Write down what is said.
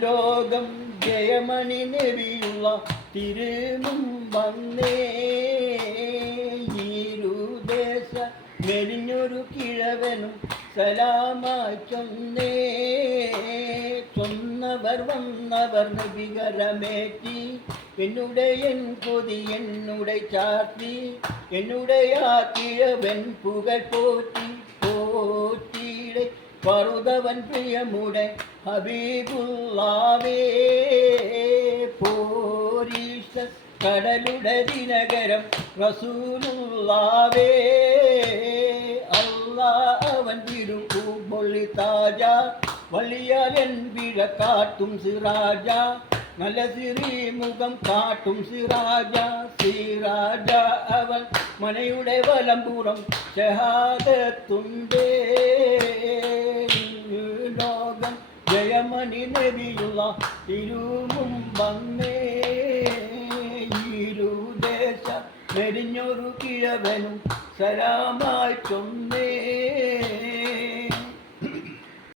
ലോകം ജയമണി നബിയുള്ള തിരുമും വന്നേ ഈരുദേശ മെലിഞ്ഞൊരു കിഴവനും സലാമായി ചൊന്നേ ചൊന്നവർ വന്നവർ നബികരമേറ്റി എന്നുടയൻ കൊതി എന്നുടെ ചാത്തി എന്നുടെ ആ കിഴവൻ പുകൾ പോറ്റി പോറ്റിയുടെ പറുതവൻ പ്രിയമുടെ ഹബീബുള്ളാവേ പോരീഷ കടലുടെ ദിനകരം റസൂലുള്ളാവേ അല്ലാ അവൻ തിരുപ്പൂമ്പൊള്ളി താജ വള്ളിയാലൻ വിഴ കാട്ടും സിറാജ നല്ല സിറി മുഖം കാട്ടും സിറാജ സിറാജ അവൻ മനയുടെ വലമ്പുറം ഷഹാദത്തുണ്ടേ ലോകം ജയമണി നബിയുള്ള തിരുമും വന്നേ ഇരുദേശ മെരിഞ്ഞൊരു കിഴവനും സലാമായി ചൊന്ന